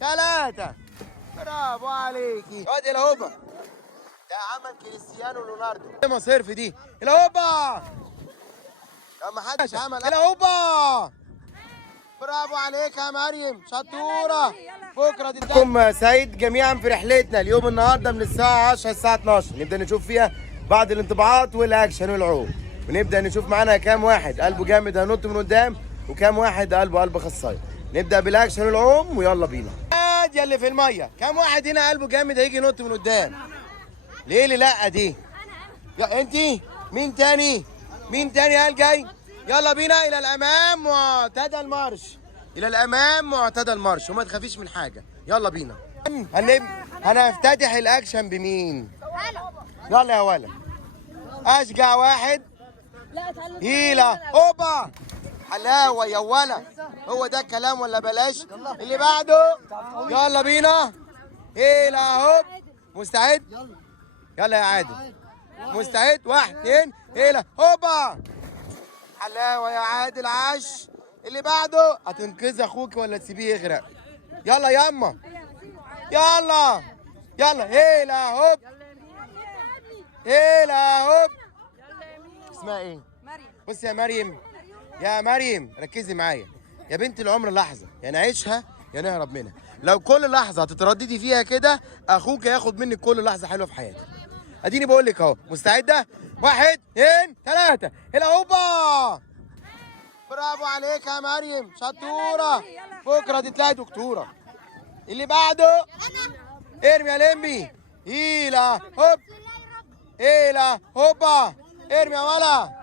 ثلاثة. برافو عليكي. وادي الهوبا. ده عمل كريستيانو رونالدو. ايه مصير في دي؟ الهوبا. ما حدش عمل الهوبا. برافو عليك يا مريم، شطورة. بكرة تتكم سعيد جميعا في رحلتنا اليوم النهارده من الساعة 10 الساعة 12 نبدأ نشوف فيها بعض الانطباعات والأكشن والعوم، ونبدأ نشوف معانا كام واحد قلبه جامد هينط من قدام وكام واحد قلبه قلب خصاية. نبدأ بالأكشن والعوم ويلا بينا. يا اللي في المية كام واحد هنا قلبه جامد هيجي ينط من قدام؟ ليه اللي لأ دي؟ يا انتي مين تاني؟ مين تاني قال جاي؟ يلا بينا الى الامام معتدى المارش. الى الامام معتدى المارش وما تخافيش من حاجه. يلا بينا. هنفتتح الاكشن بمين؟ يلا يا ولد. اشجع واحد هيلا اوبا. حلاوه يا ولد. هو ده الكلام ولا بلاش؟ اللي بعده. يلا بينا. هيلا هوب. مستعد؟ يلا يا عادل. مستعد؟ واحد اتنين هيلا هوبا. حلاوه يا عادل عاش. اللي بعده. هتنقذ اخوك ولا تسيبيه يغرق؟ يلا ياما. يلا يلا هيلا هوب. هيلا هوب. اسمها ايه؟ مريم. بصي يا مريم. يا مريم ركزي معايا يا بنت العمر لحظه يا نعيشها يا نهرب منها. لو كل لحظه هتترددي فيها كده اخوك هياخد منك كل لحظه حلوه في حياتك. اديني بقول لك اهو. مستعده؟ واحد اتنين تلاته هلا هوبا. برافو عليك يا مريم شطوره. بكره تتلاقي دكتوره. اللي بعده. ارمي يا لمبي. هيلا هوب. هيلا هوبا. ارمي يا ولا.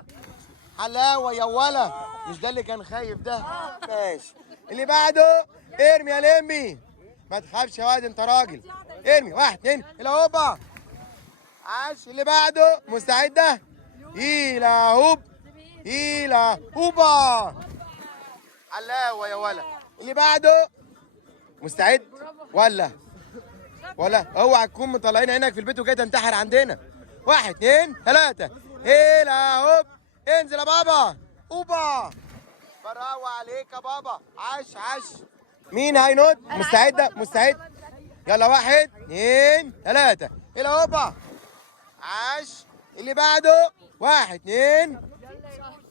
حلاوه يا ولا. مش ده اللي كان خايف ده؟ ماشي. اللي بعده. ارمي يا لمبي. ما تخافش يا واد انت راجل. ارمي. واحد اتنين هلا هوبا. عاش. اللي بعده. مستعده؟ هيلا هوب. هيلا هوبا. حلاوه يا ولا. اللي بعده. مستعد ولا اوعى تكون مطلعين عينك في البيت وجاي تنتحر عندنا. واحد اتنين تلاته هيلا هوب. انزل يا بابا. اوبا. برافو عليك يا بابا. عاش عاش. مين هينط؟ مستعده؟ مستعد؟ يلا واحد اتنين تلاته هيلا هوبا. عاش. اللي بعده. واحد اتنين.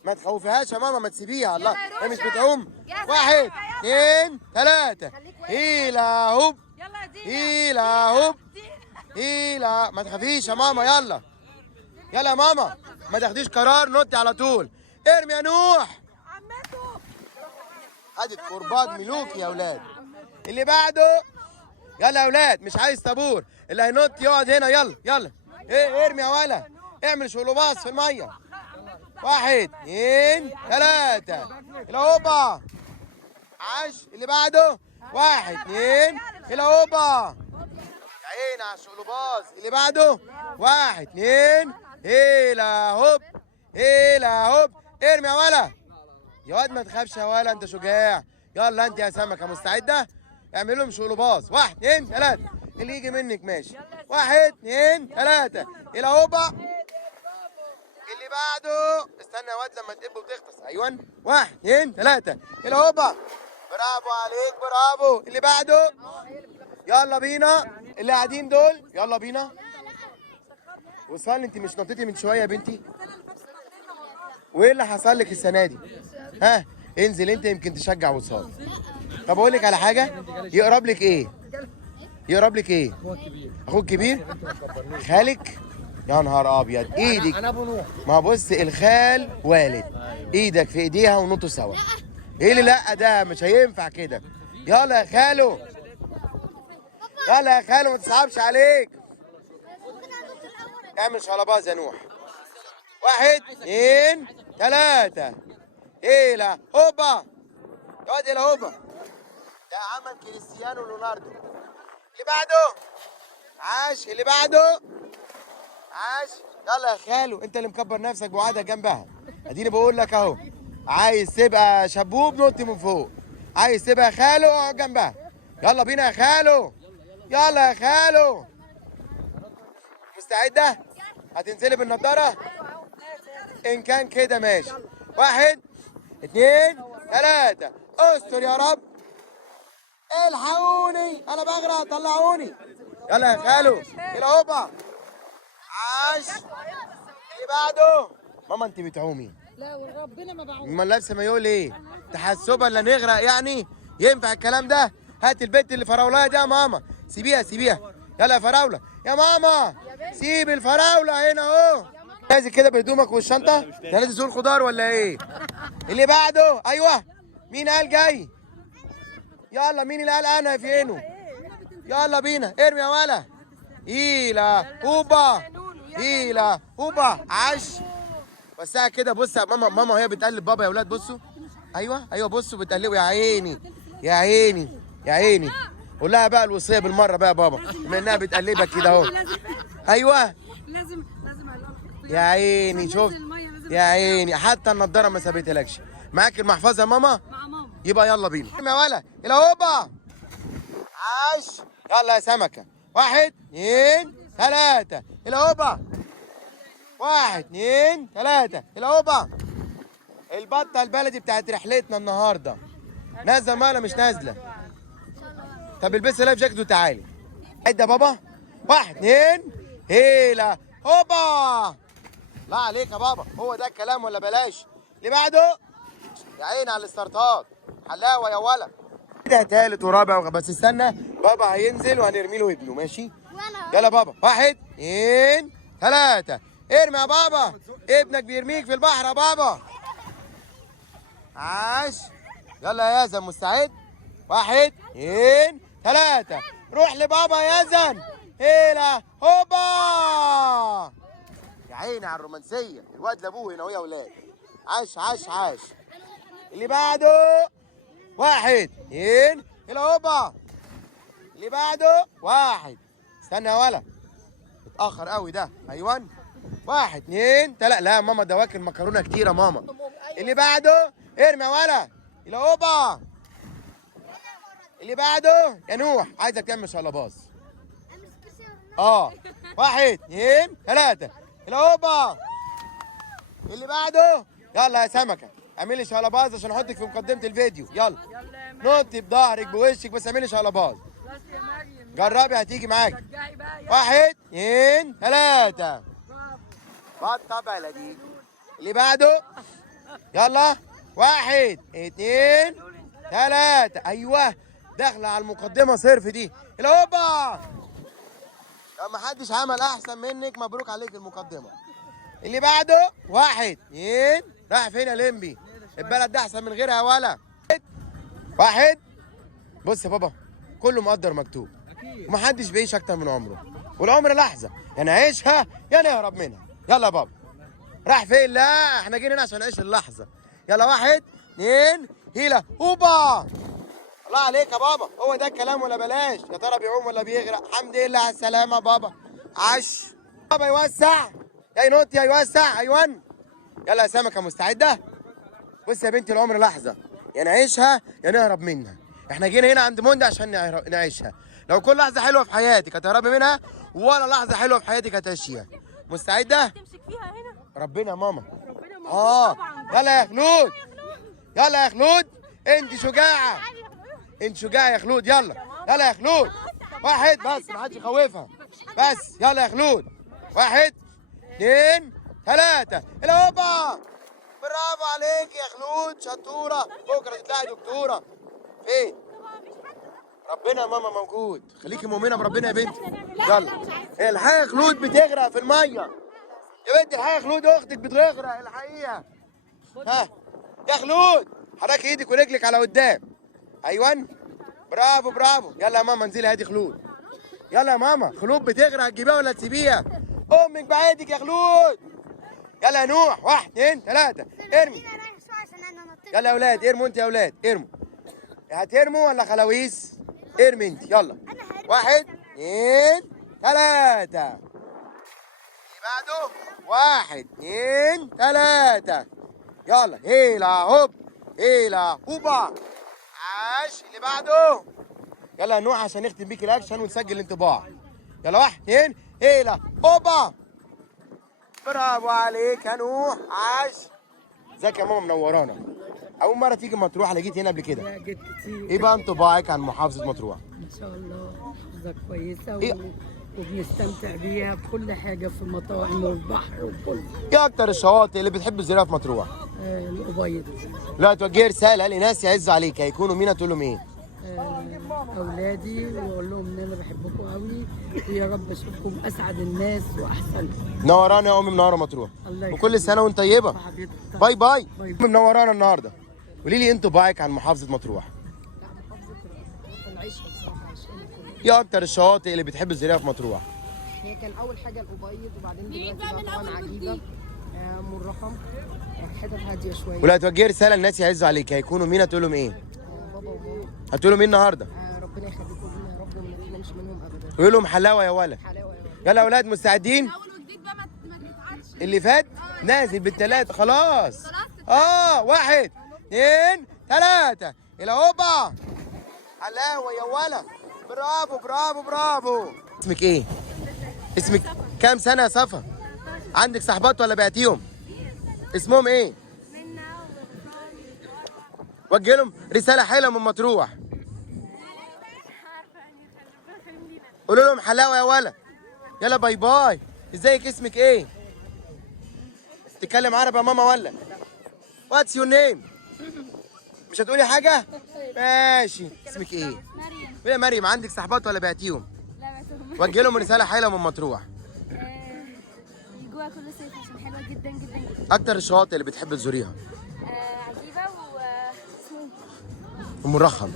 ما تخوفيهاش يا ماما ما تسيبيها. الله هي مش بتعوم. واحد اتنين تلاته هيلا هوب. هيلا هوب. هيلا. ما تخافيش يا ماما. يلا يلا يا ماما ما تاخديش قرار نطي على طول. ارمي يا نوح. خدت كرباج ملوكي يا اولاد. اللي بعده. يلا يا اولاد مش عايز طابور. اللي هينط يقعد هنا. يلا يلا. ايه ارمي يا ولا. اعمل شقلباص في الميه. واحد اتنين تلاته هلا هوبا. عاش. اللي بعده. واحد اتنين هلا هوبا. يا عيني على الشقلباز. اللي بعده. واحد اتنين هيلا هوب. هيلا هوب. ارمي يا ولا. يا واد ما تخافش يا ولا انت شجاع. يلا انت يا سمكه مستعده؟ اعمل لهم شقلباز. واحد اتنين تلاته اللي يجي منك ماشي. واحد اتنين تلاته هيلا هوبا. اللي بعده. استنى يا واد لما تقب وتغطس. ايوه. واحد اتنين تلاته هيلا هوبا. برافو عليك برافو. اللي بعده. يلا بينا. اللي قاعدين دول يلا بينا. وصل انت مش نطيتي من شويه يا بنتي؟ وايه اللي حصل لك السنه دي؟ ها انزل انت يمكن تشجع وصال. طب اقول لك على حاجه. يقرب لك ايه؟ يقرب لك ايه؟ اخوك كبير؟ خالك؟ يا نهار ابيض. ايدك. انا ابو نوح. ما بص الخال والد. ايدك في ايديها ونطوا سوا. ايه اللي لا ده مش هينفع كده. يلا يا خالو. يلا يا خالو ما تصعبش عليك. اعمل شقلباز يا نوح. واحد اتنين تلاته هيلا هوبا. يقعد هيلا هوبا. ده عمل كريستيانو رونالدو. اللي بعده. عاش. اللي بعده. عاش. يلا يا خالو انت اللي مكبر نفسك بوعدك جنبها. اديني بقول لك اهو. عايز تبقى شبوب نط من فوق. عايز تبقى خالو اقعد جنبها. يلا بينا يا خالو. يلا يا خالو. مستعده؟ هتنزلي بالنضاره؟ ان كان كده ماشي. واحد اتنين تلاته استر يا رب. الحقوني انا بغرق طلعوني. يلا يا خالو يلا هوبا. عاش. اللي بعده. ماما انت بتعومي. لا وربنا ما بعوم. امال لابسه مايو ليه؟ تحسبا لا نغرق يعني؟ ينفع الكلام ده؟ هات البنت اللي فراولايه دي يا ماما. سيبيها سيبيها. يلا يا فراوله يا ماما. سيب الفراوله هنا اهو. نازل كده بهدومك والشنطه؟ انت نازل سوق الخضار ولا ايه؟ اللي بعده. ايوه. مين قال جاي؟ يلا مين اللي قال انا فينه؟ يلا بينا ارمي يا ولا. هيلا هوبا. هيلا هوبا. عاش. وسعها كده. بص يا ماما. ماما وهي بتقلب بابا يا اولاد بصوا. ايوه ايوه بصوا بتقلبوا. يا عيني يا عيني يا عيني. قول لها بقى الوصيه بالمره بقى يا بابا بما انها بتقلبك كده اهو. ايوه لازم يا عيني. شوف يا عيني حتى النضاره ما سابتهالكش. معاك المحفظه يا ماما؟ مع ماما. يبقى يلا بينا يا ولا. يلا هوبا. عاش. يلا يا سمكه. 1 2 3. يلا هوبا. 1 2 3. يلا هوبا. البطه البلدي بتاعت رحلتنا النهارده نازله ولا مش نازله؟ طب البسي لايف جاكيت وتعالي. عد يا بابا. 1 2 هيلا هوبا. لا عليك يا بابا. هو ده الكلام ولا بلاش؟ اللي بعده. يا عيني على الاستارتات. حلاوه يا ولا. كده تالت ورابع بس استنى. بابا هينزل وهنرمي له ابنه ماشي؟ يلا بابا. 1 2 3. ارمي يا بابا. ابنك بيرميك في البحر يا بابا. عاش. يلا يا يزن مستعد؟ 1 2 3. روح لبابا يا يزن. هيلا هوبا. يا عيني على الرومانسيه. الواد لابوه هنا ويا ولاد. عاش عاش عاش. اللي بعده. 1 2 هيلا هوبا. اللي بعده. 1. استنى يا ولا. اتاخر قوي ده. ايوه. 1 2 3. لا يا ماما ده واكل مكرونه كتير يا ماما. اللي بعده. ارمي يا ولا. يلا هوبا. اللي بعده يا نوح عايزك تعمل شلباص. 1 2 3. يلا هوبا. اللي بعده. يلا يا سمكه اعملي شلباص عشان احطك في مقدمه الفيديو. يلا نطي بظهرك بوشك بس اعملي شلباص. جربي هتيجي معاكي. 1 2 3. بطه بلدي. اللي بعده. يلا 1 2 3. ايوه داخله على المقدمه صرف دي. يلا هوبا. لو ما حدش عمل احسن منك مبروك عليك المقدمه. اللي بعده. 1 2. رايح فين يا لمبي؟ البلد ده احسن من غيرها يا ولا. 1. بص يا بابا كله مقدر مكتوب ومحدش بيعيش اكتر من عمره والعمر لحظه يا نعيشها يا نهرب منها. يلا يا بابا. راح فين؟ لا احنا جينا هنا عشان نعيش اللحظه. يلا 1 2 هيلا هوبا. الله عليك يا بابا. هو ده الكلام ولا بلاش؟ يا ترى بيعوم ولا بيغرق؟ الحمد لله على السلامه يا بابا. عش. بابا يوسع يا ينط يا يوسع. ايوه. يلا يا سمكه مستعده؟ بص يا بنتي العمر لحظه يا نعيشها يا نهرب منها. احنا جينا هنا عند موندي عشان نعيشها. لو كل لحظه حلوه في حياتك هتهربي منها ولا لحظه حلوه في حياتك هتعيشيها. مستعده؟ تمسك فيها هنا. ربنا يا ماما. ربنا موجود طبعا. يلا يا خلود. يلا يا خلود. انت شجاعه. انت شجاعه يا خلود. يلا يلا يا خلود. 1 بس ما حدش يخوفها. بس يلا يا خلود. 1 2 3. يلا هوبا. برافو عليك يا خلود شطوره. بكره تطلعي دكتوره. فين؟ ربنا يا ماما موجود. خليكي مؤمنه بربنا يا بنتي. يلا الحقي يا خلود بتغرق في الميه. يا بنتي الحقي يا خلود اختك بتغرق الحقيقه. ها يا خلود حركي ايدك ورجلك على قدام. ايوه برافو برافو. يلا يا ماما انزلي هاتي خلود. يلا يا ماما خلود بتغرق هتجيبيها ولا تسيبيها؟ امك بعيدك يا خلود. يلا يا نوح. 1 2 3. ارمي. يلا يا اولاد ارموا. انت يا اولاد ارموا. هترموا ولا خلاويص؟ ارمي انت. يلا 1 2 3. اللي بعده. 1 2 3. يلا هيلا هوب. هيلا هوبا. عاش. اللي بعده. يلا يا نوح عشان نختم بيك الاكشن ونسجل الانطباع. يلا 1 2 هيلا هوبا. برافو عليك يا نوح. عاش. ازيك يا ماما منورانا. اول مره تيجي مطروح ولا جيت هنا قبل كده؟ لا جيت كتير. ايه بقى انطباعك عن محافظه مطروح؟ ان شاء الله محافظة كويسة إيه؟ وبنستمتع بيها بكل حاجة، في المطاعم والبحر وكل ايه اكتر الشواطئ اللي بتحب تزورها في مطروح؟ الأبيض. لا توجه رساله لناس يعزوا عليك هيكونوا مين هتقول لهم ايه؟ أولادي، وأقول لهم إن أنا بحبكم قوي، ويا رب أشوفكم أسعد الناس وأحسن. منورانا يا امي، منوره مطروح. الله يخليك. وكل سنه وانت طيبه. وحبيبتي. باي باي. باي. منورانا النهارده. قولي لي انطباعك عن محافظه مطروح. العيش بصراحه عشان ايه اكتر الشواطئ اللي بتحب تزوريها في مطروح؟ هي كان اول حاجه الابيض، وبعدين دلوقتي بقى طبعا عجيبه، ام الرخم، حتت هاديه شويه. ولا توجه رساله للناس يعزوا عليك هيكونوا مين هتقول لهم ايه؟ بابا وماما، هتقول لهم ايه النهارده؟ ربنا يخليكم لنا يا رب، وما نتنامش منهم ابدا. قول لهم حلاوه يا ولا. حلاوه يا ولد. يلا يا اولاد مستعدين؟ اول وجديد بقى ما تتعادش. اللي فات نازل بالثلاثه خلاص. واحد اثنين ثلاثه الى هوبا. حلاوه يا ولا. برافو برافو برافو. اسمك ايه؟ اسمك كام سنه يا صفا؟ عندك صحبات ولا بعتيهم؟ اسمهم ايه؟ وجه لهم رساله حلوه من مطروح. قولوا لهم حلاوه يا ولا. يلا باي باي. ازيك اسمك ايه؟ تتكلم عربي يا ماما ولا؟ واتس يور نيم؟ مش هتقولي حاجه؟ ماشي. اسمك ايه؟ مريم. يا مريم عندك صحبات ولا بعتيهم؟ لا بعتهم. وجه لهم رساله حلوه من مطروح. يجوها كل صيف عشان حلوه جدا جدا جدا. اكتر الشواطئ اللي بتحب تزوريها؟ عجيبه واسمه ام الرخم.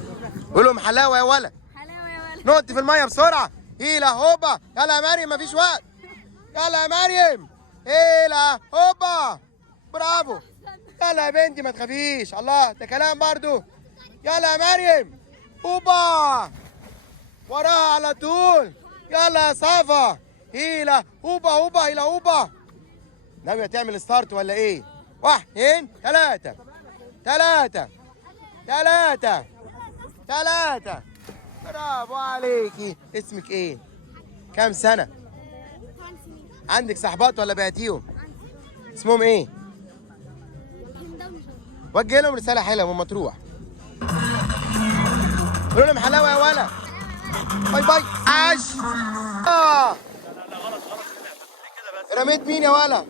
قول لهم حلاوه يا ولا. حلاوه يا ولد. نط في الميه بسرعه. هيلا هوبا. يلا يا مريم مفيش وقت. يلا يا مريم. هيلا هوبا. برافو. يلا يا بنتي ما تخافيش. الله ده كلام برضو. يلا يا مريم. هوبا. وراها على طول. يلا يا صفا. هيلا هوبا هوبا هيلا هوبا. ناوية تعمل ستارت ولا ايه؟ واحد اثنين ثلاثة. ثلاثة. برافو عليكي. اسمك ايه؟ كام سنة؟ عندك صحبات ولا بعتيهم؟ اسمهم ايه؟ وجه لهم رسالة حلوة من مطروح. قولوا لهم حلاوة يا ولا. باي باي. عاش. رميت مين يا ولا؟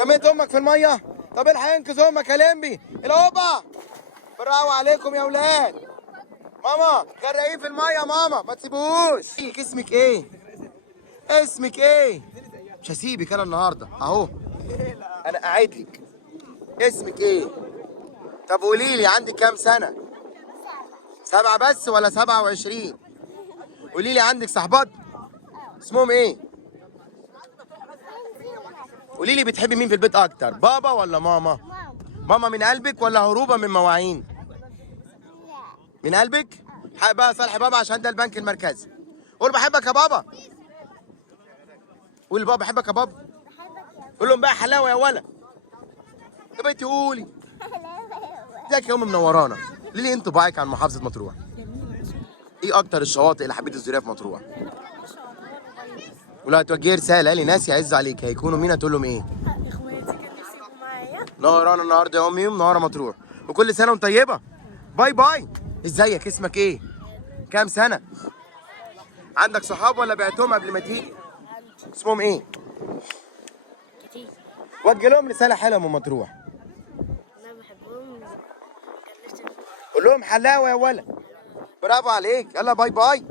رميت امك في المية؟ طب الحق انقذ امك يا لمبي. الهوبا. برافو عليكم يا ولاد. ماما غرقيه في المية يا ماما ما تسيبوهوش. اسمك ايه؟ اسمك ايه؟ مش هسيبك انا النهارده اهو. انا قاعد لك. اسمك ايه؟ طب قولي لي عندك كام سنة؟ 7 بس ولا 27؟ قولي لي عندك صحبات؟ اسمهم ايه؟ قولي لي بتحبي مين في البيت اكتر؟ بابا ولا ماما؟ ماما من قلبك ولا هروبة من مواعين؟ من قلبك؟ حق بقى صالح بابا عشان ده البنك المركزي. قول بحبك يا بابا. قول بابا بحبك يا بابا. قول لهم بقى حلاوه يا ولا. يا بنتي قولي. ازيك يا امي منورانا. قولي لي انطباعك عن محافظه مطروح. ايه اكتر الشواطئ اللي حبيت تزوريها في مطروح؟ ولو هتوجهي رساله لناس يعزوا عليك هيكونوا مين هتقول لهم ايه؟ اخواتي كان نفسي يبقوا معايا. نورانا النهارده يا امي منوره مطروح. وكل سنه وانت طيبه. باي باي. ازيك اسمك ايه؟ كام سنه؟ عندك صحاب ولا بعتهم قبل ما تيجي؟ اسمهم ايه؟ كتير. وجه لهم رساله حلوه من مطروح. انا بحبهم. كان نفسي قول لهم حلاوه يا ولا. برافو عليك. يلا باي باي.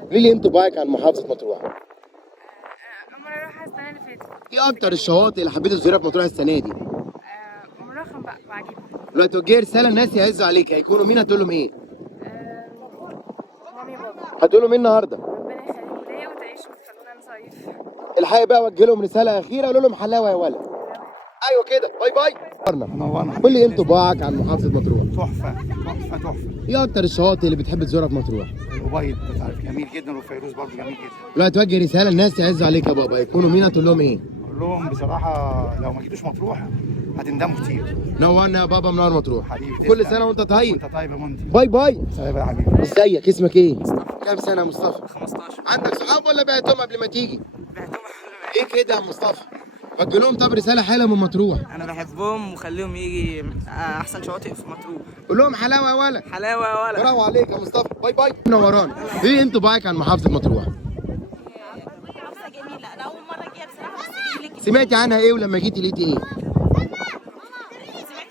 قولي لي انطباعك عن محافظه مطروح. أما أروح السنة اللي فاتت ايه اكتر الشواطئ اللي حبيت تزوريها في مطروح السنه دي؟ مرخم بقى وعجيبة. لو توجهي رساله الناس يعزوا عليك هيكونوا مين هتقول لهم ايه؟ مامي بابا هتقول لهم ايه النهارده؟ ربنا يخليكم ليا وتعيشوا وتخلونا نصيف. الحقيقه بقى وجه لهم رساله اخيره قول لهم حلاوه يا ولا. ايوه كده باي باي. نورنا. قول لي انطباعك عن محافظه مطروح. تحفة تحفة تحفة. ايه اكتر الشواطئ اللي بتحب تزورها في مطروح؟ الأبيض بتاعت جميل جدا، والفيروز برضه جميل جدا. لو هتوجه رساله الناس يعزوا عليك يا بابا هيكونوا مين هتقول لهم ايه؟ أقول لهم بصراحة لو ما جيتوش مطروح هتندموا كتير. نورنا يا بابا منور مطروح. حبيبي كل تسلم. سنه وانت طيب. وأنت طيب يا منتي. باي باي. سلام يا حبيبي. ازيك اسمك ايه؟ كام سنه يا مصطفى؟ 15. عندك صحاب ولا بعتهم قبل ما تيجي؟ بعتهم ايه كده يا مصطفى؟ وجه لهم طب رساله حلوه من مطروح. انا بحبهم وخليهم يجي احسن شواطئ في مطروح. قول لهم حلاوه يا ولد. حلاوه يا ولد. برافو عليك يا مصطفى. باي باي. منورانا. ايه انطباعك عن محافظه مطروح؟ محافظة جميلة، أنا أول مرة أجيها بصراحة بس جميلة. سمعتي عنها ايه ولما جيتي لقيتي ايه؟ سمعت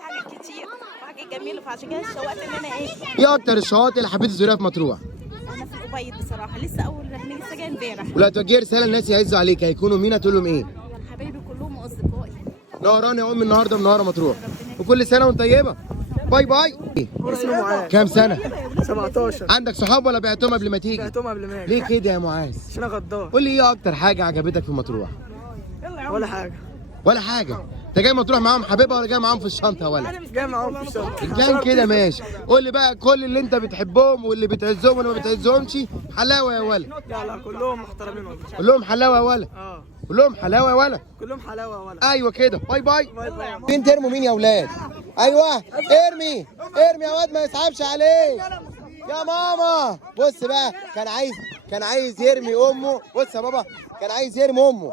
حاجات كتير وحاجات جميلة فعشان كده اشتوقت إن أنا إيه. ايه اكتر الشواطئ اللي حبيتي تزوريها في مطروح؟ أنا في الأبيض بصراحة لسه أول لسه جاية إمبارح. ولا توجهي رساله للناس يعزوا عليك هيكونوا مين هتقول لهم ايه؟ حبايبي كلهم وأصدقائي. نوراني يا امي النهارده منوره مطروح وكل سنه وانت طيبه. باي باي. اسمه معاذ. كام سنه؟ 17. عندك صحاب ولا بعتهم قبل ما تيجي؟ بعتهم قبل ما اجي. ليه كده يا معاذ؟ عشان انا غدار. قول لي ايه اكتر حاجه عجبتك في مطروح؟ ولا حاجه. ولا حاجه. انت جاي مطروح معاهم حبيبها ولا جاي معاهم في الشنطه ولا؟ جاي معاهم في الشغل. كان كده ماشي. قول لي بقى كل اللي انت بتحبهم واللي بتعزهم واللي ما بتعزهمش حلاوه يا ولد. لا كلهم محترمين والله. قول لهم حلاوه يا ولد. قول لهم حلاوه يا ولد. كلهم حلاوه ولا. ايوه كده. باي باي. باي باي. مين ترموا مين يا اولاد؟ ايوه ارمي ارمي يا واد ما يصعبش عليك يا ماما. بص بقى كان عايز يرمي امه. بص يا بابا كان عايز يرمي امه.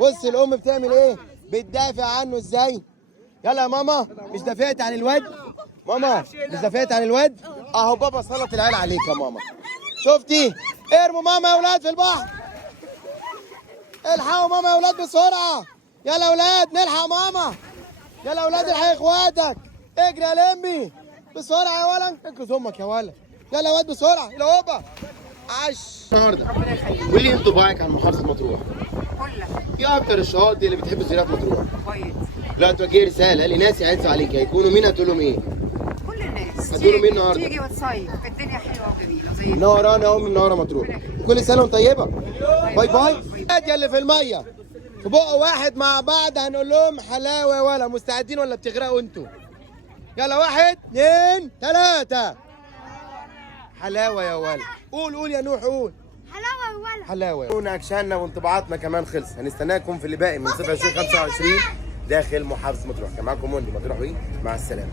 بص الام بتعمل ايه؟ بتدافع عنه ازاي؟ يلا يا ماما مش دافعت عن الواد؟ ماما مش دافعت عن الواد؟ اهو بابا سلط العيال عليك يا ماما. شفتي؟ ارموا ماما يا اولاد في البحر. الحقوا ماما يا اولاد بسرعه. يلا يا اولاد نلحق ماما. يلا يا اولاد الحق اخواتك. اجري يا لمبي بسرعه يا ولد. انقذ امك يا ولد. يلا يا واد بسرعه. يلا هوبا. عش النهارده. قولي لي انطباعك عن محافظه مطروح. كلها. ايه اكتر الشواطئ اللي بتحب تزوريها في مطروح؟ كويس. لا توجهي رساله لناس يعزوا عليك هيكونوا مين هتقول لهم ايه؟ كل الناس هتقولوا مين النهارده؟ تيجي وتصيف الدنيا حلوه وجميله زي منورانا يا امي منوره مطروح. كل سنه وانت طيبه. باي باي. يا اللي في الميه في بق واحد مع بعض هنقول لهم حلاوه يا ولا. مستعدين ولا بتغرقوا انتوا؟ يلا 1 2 3. حلاوه يا ولا. قول يا نوح قول. حلاوة ولا حلاوه. اكشننا وانطباعاتنا كمان خلص. هنستناكم في اللي باقي من 0 20 25 داخل محافظه مطروح. كان معاكم موندي مطروح مع السلامه.